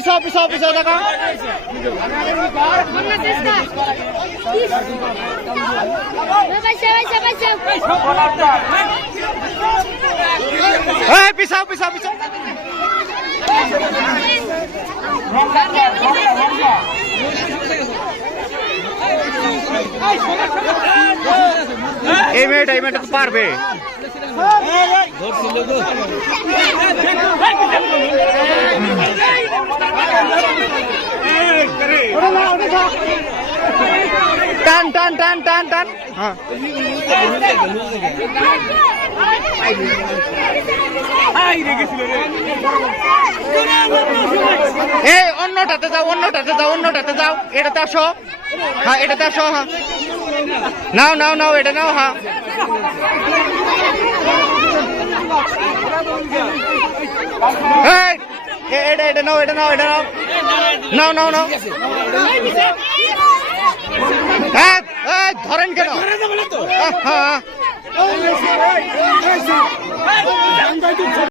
পিছাও দেখো পিছাও এই মেয়েটা তো পারবে টান হ্যাঁ এই অন্যটাতে যাও এটাতে আসো হ্যাঁ এটাতে আসো হ্যাঁ নাও এটা নাও হ্যাঁ এটা নাও হ্যাঁ ধরেন কেন হ্যাঁ